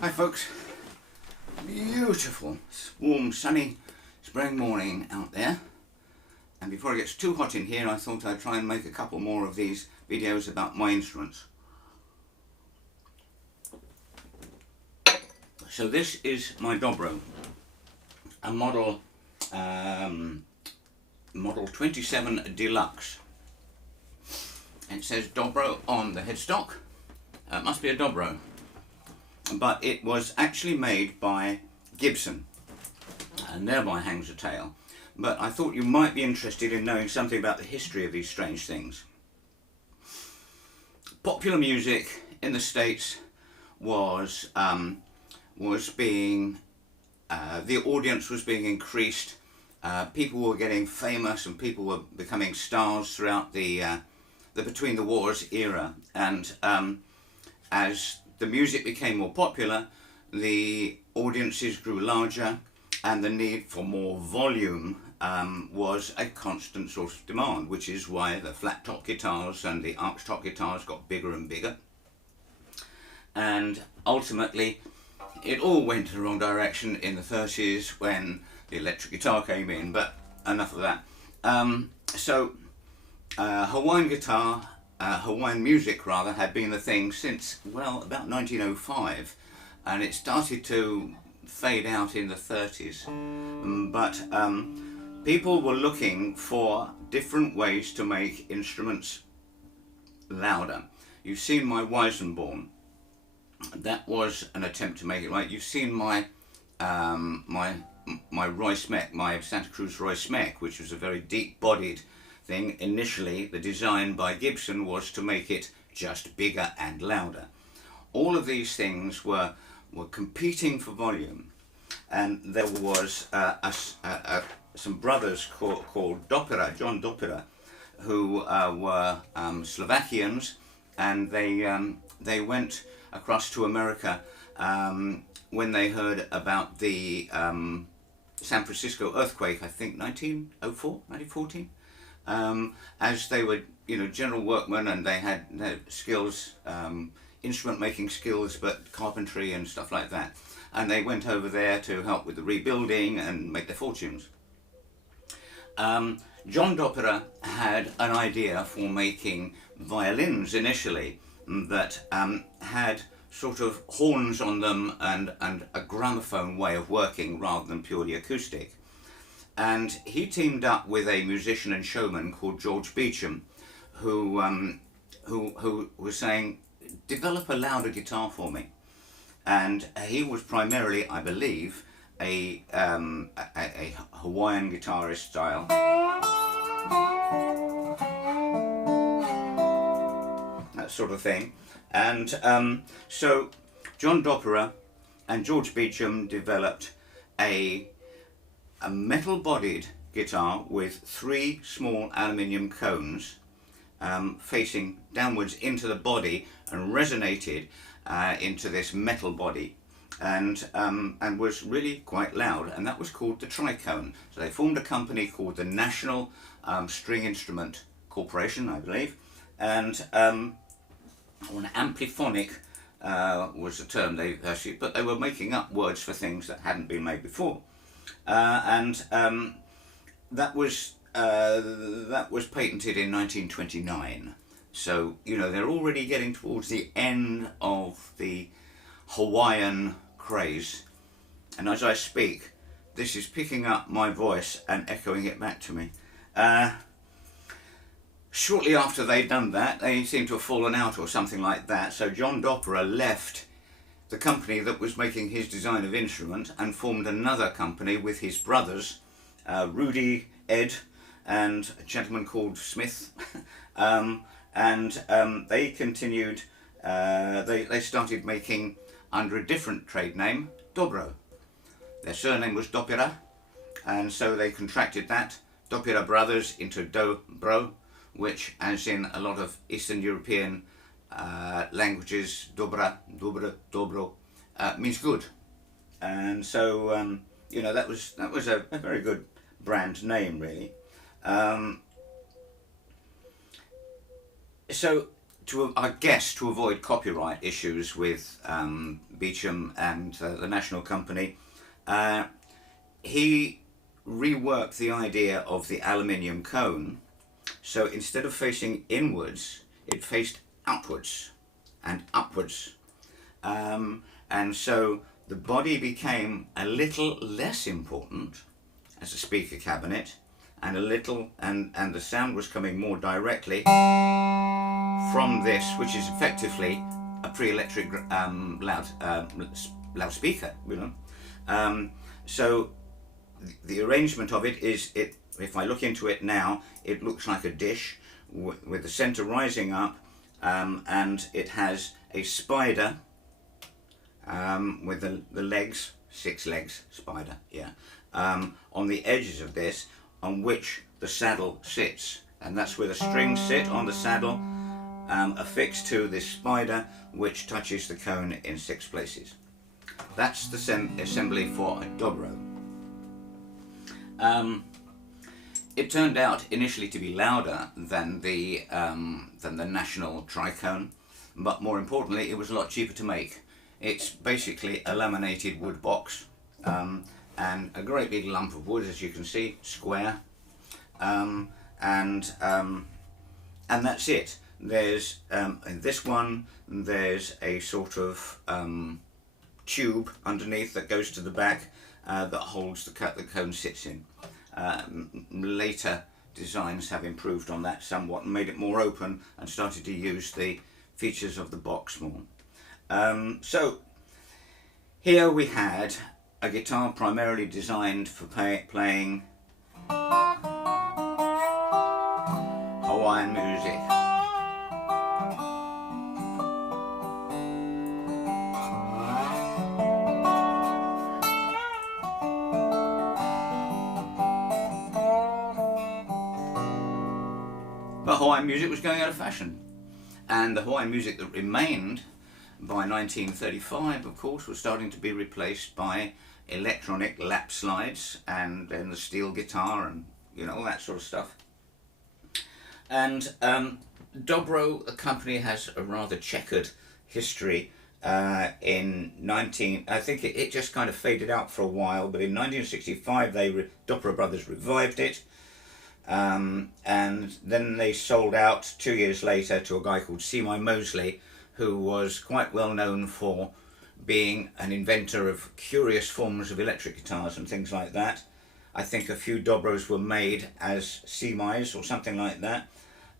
Hi folks, beautiful, warm, sunny spring morning out there, and before it gets too hot in here I thought I'd try and make a couple more of these videos about my instruments. So this is my Dobro, a model 27 Deluxe. It says Dobro on the headstock. It must be a Dobro, but it was actually made by Gibson, and thereby hangs a tale. But I thought you might be interested in knowing something about the history of these strange things. Popular music in the States was being, the audience was being increased. People were getting famous and people were becoming stars throughout the between the wars era, and as the music became more popular, the audiences grew larger, and the need for more volume was a constant source of demand, which is why the flat top guitars and the arch top guitars got bigger and bigger. And ultimately, it all went in the wrong direction in the 30s when the electric guitar came in, but enough of that. Hawaiian guitar, Hawaiian music rather, had been the thing since, well, about 1905, and it started to fade out in the 30s. But people were looking for different ways to make instruments louder. You've seen my Weissenborn. That was an attempt to make it right. You've seen my my Royce Mech, my Santa Cruz Royce Mech, which was a very deep-bodied thing. Initially, the design by Gibson was to make it just bigger and louder. All of these things were competing for volume, and there was some brothers called Dobro, John Dobro, who were Slovakians, and they went across to America when they heard about the San Francisco earthquake, I think 1904, 1914. As they were, general workmen, and they had skills, instrument making skills, but carpentry and stuff like that. And they went over there to help with the rebuilding and make their fortunes. John Dobro had an idea for making violins initially that had sort of horns on them and a gramophone way of working rather than purely acoustic. And he teamed up with a musician and showman called George Beecham, who was saying, develop a louder guitar for me. And he was primarily, I believe, a Hawaiian guitarist style. That sort of thing. And so John Dobro and George Beecham developed a metal-bodied guitar with 3 small aluminium cones facing downwards into the body and resonated into this metal body, and was really quite loud, and that was called the Tricone. So they formed a company called the National String Instrument Corporation, I believe, and an ampliphonic was the term they actually, but they were making up words for things that hadn't been made before. That was patented in 1929. So they're already getting towards the end of the Hawaiian craze, and as I speak, this is picking up my voice and echoing it back to me. Shortly after they'd done that, they seemed to have fallen out or something like that. So John Dobro left the company that was making his design of instrument and formed another company with his brothers, Rudy, Ed, and a gentleman called Smith. They continued, they started making under a different trade name, Dobro. Their surname was Dobro, and so they contracted that, Dobro Brothers, into Dobro, which, as in a lot of Eastern European languages, dobra, dobro, means good. And so, that was a very good brand name, really. So I guess to avoid copyright issues with Beecham and the National Company, he reworked the idea of the aluminium cone. So instead of facing inwards, it faced outwards and upwards. And so the body became a little less important as a speaker cabinet, and and the sound was coming more directly from this, which is effectively a pre-electric loudspeaker, you know. So the arrangement of it is, if I look into it now, it looks like a dish with the centre rising up, and it has a spider with the legs, 6 legs, spider, yeah, on the edges of this, on which the saddle sits, and that's where the strings sit on the saddle, affixed to this spider, which touches the cone in 6 places. That's the assembly for a Dobro. It turned out initially to be louder than the national tricone, but more importantly, it was a lot cheaper to make. It's basically a laminated wood box, and a great big lump of wood, as you can see, square, and that's it. There's in this one, there's a sort of tube underneath that goes to the back that holds the cone sits in. Later designs have improved on that somewhat and made it more open and started to use the features of the box more. So here we had a guitar primarily designed for playing Hawaiian music. But Hawaiian music was going out of fashion, and the Hawaiian music that remained by 1935, of course, was starting to be replaced by electronic lap slides and then the steel guitar and, you know, all that sort of stuff. And Dobro, a company, has a rather checkered history. I think it just kind of faded out for a while, but in 1965 Dobro Brothers revived it, and then they sold out 2 years later to a guy called C.Y. Mosley, who was quite well known for being an inventor of curious forms of electric guitars and things like that. I think a few Dobros were made as C-Mis or something like that.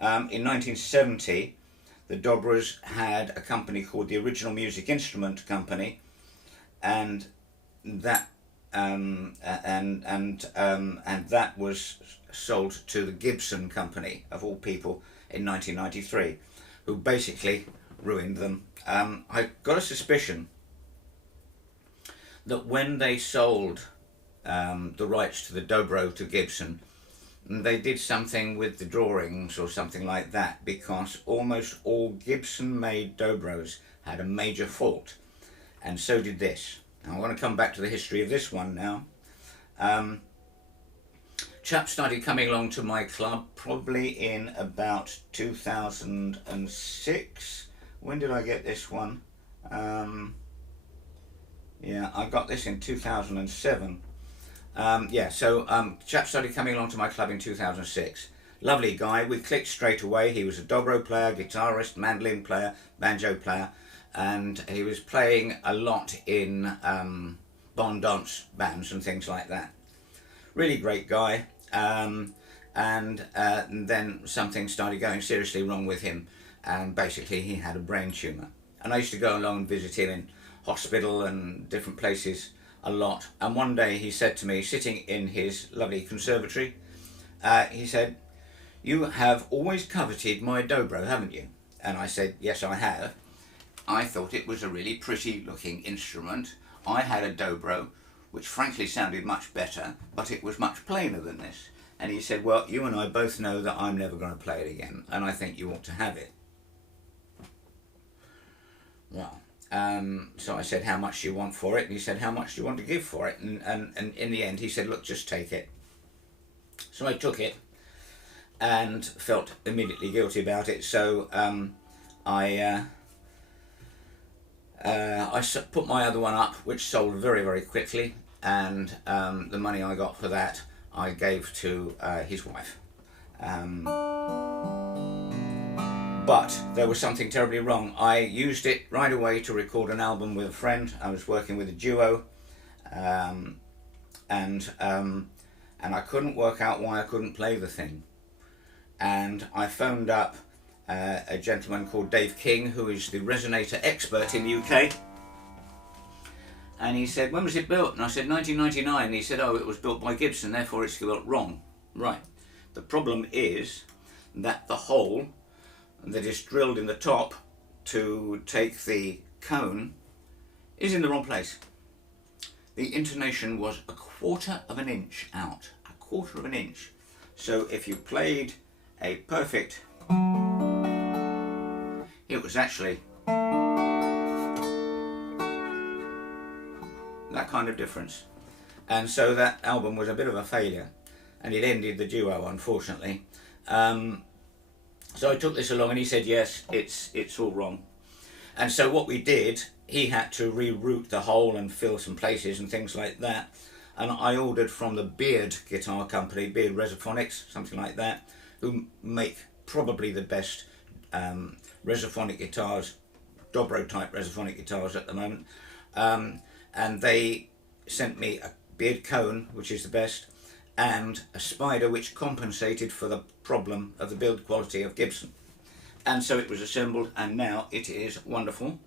In 1970, the Dobros had a company called the Original Music Instrument Company, and that that was sold to the Gibson Company, of all people, in 1993, who basically ruined them. I got a suspicion that when they sold the rights to the Dobro to Gibson, they did something with the drawings or something like that, because almost all Gibson-made Dobros had a major fault, and so did this. Now, I want to come back to the history of this one now. Chaps started coming along to my club probably in about 2006. When did I get this one? Yeah, I got this in 2007. Chaps started coming along to my club in 2006. Lovely guy, we clicked straight away. He was a Dobro player, guitarist, mandolin player, banjo player, and he was playing a lot in bon dance bands and things like that. Really great guy, and then something started going seriously wrong with him, and basically he had a brain tumour. And I used to go along and visit him in hospital and different places a lot, and one day he said to me, sitting in his lovely conservatory, he said, "You have always coveted my Dobro, haven't you?" And I said, "Yes, I have. I thought it was a really pretty looking instrument. I had a Dobro which frankly sounded much better, but it was much plainer than this." And he said, "Well, you and I both know that I'm never going to play it again, and I think you ought to have it." Well, so I said, "How much do you want for it?" And he said, "How much do you want to give for it?" And in the end he said, "Look, just take it." So I took it and felt immediately guilty about it, so I put my other one up, which sold very, very quickly, and the money I got for that I gave to his wife. But there was something terribly wrong. I used it right away to record an album with a friend. I was working with a duo, and I couldn't work out why I couldn't play the thing. And I phoned up a gentleman called Dave King, who is the resonator expert in the UK. And he said, when was it built? And I said, 1999. And he said, oh, it was built by Gibson, therefore it's built wrong. Right. The problem is that the hole that is drilled in the top to take the cone is in the wrong place. The intonation was 1/4 of an inch out. 1/4 of an inch. So if you played a perfect, it was actually that kind of difference. And so that album was a bit of a failure, and it ended the duo, unfortunately. So I took this along and he said, yes, it's all wrong. And so what we did, he had to reroute the hole and fill some places and things like that. And I ordered from the Beard guitar company, Beard Resophonics, something like that, who make probably the best resophonic guitars, Dobro type resophonic guitars at the moment. And they sent me a Beard cone, which is the best, and a spider which compensated for the problem of the build quality of Gibson. And so it was assembled, and now it is wonderful.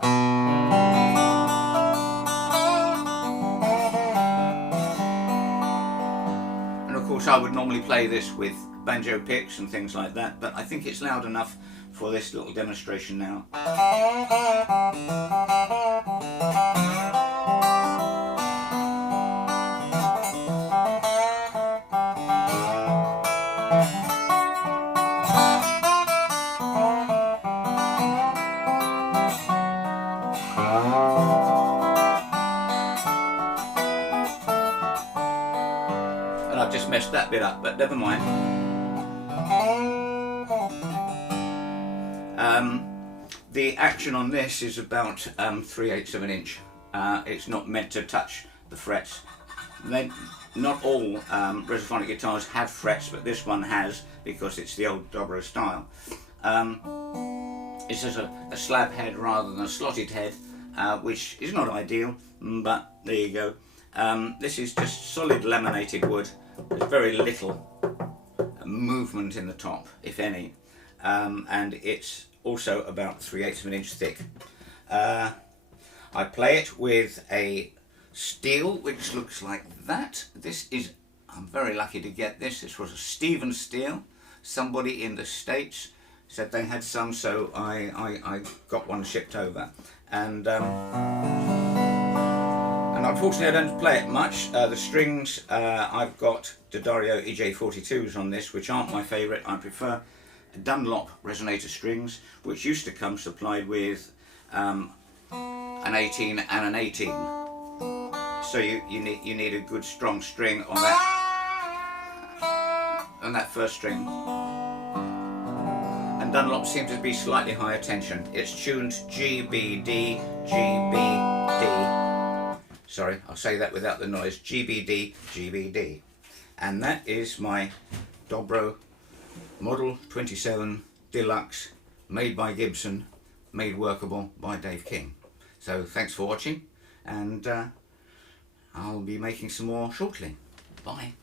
And of course I would normally play this with banjo picks and things like that, but I think it's loud enough for this little demonstration now. And I've just messed that bit up, but never mind. The action on this is about 3/8 of an inch. It's not meant to touch the frets. Not all resophonic guitars have frets, but this one has, because it's the old Dobro style. It's just a slab head rather than a slotted head, which is not ideal, but there you go. This is just solid laminated wood. There's very little movement in the top, if any, and it's also about 3/8 of an inch thick. I play it with a steel which looks like that. This is, I'm very lucky to get this. This was a Stevens steel. Somebody in the States said they had some, so I got one shipped over. And unfortunately I don't play it much. The strings, I've got D'Addario EJ42s on this, which aren't my favourite. I prefer Dunlop resonator strings, which used to come supplied with an 18 and an 18. So you need a good strong string on that first string. And Dunlop seems to be slightly higher tension. It's tuned GBDGbd. Sorry, I'll say that without the noise. GBDGbd. And that is my Dobro Model 27 Deluxe, made by Gibson, made workable by Dave King. So thanks for watching, and I'll be making some more shortly. Bye.